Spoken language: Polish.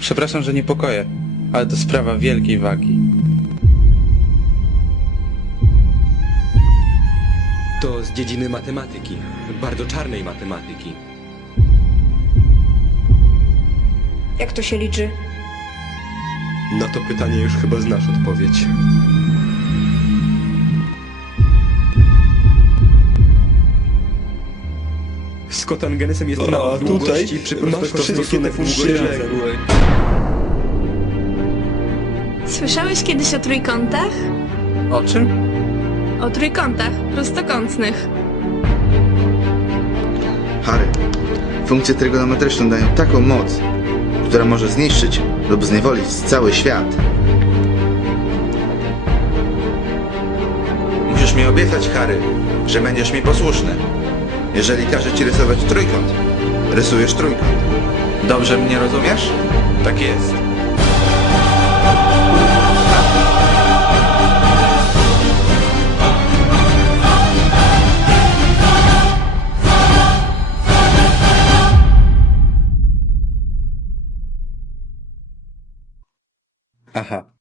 Przepraszam, że niepokoję, ale to sprawa wielkiej wagi. To z dziedziny matematyki. Bardzo czarnej matematyki. Jak to się liczy? Na to pytanie już chyba znasz odpowiedź. Z kotangenesem jest ona A tutaj długości przy masz wszystkie te funkcje. Słyszałeś kiedyś o trójkątach? O czym? O trójkątach prostokątnych. Harry, funkcje trygonometryczne dają taką moc, która może zniszczyć lub zniewolić cały świat. Musisz mi obiecać, Harry, że będziesz mi posłuszny. Jeżeli każę ci rysować trójkąt, rysujesz trójkąt. Dobrze mnie rozumiesz? Tak jest. Aha.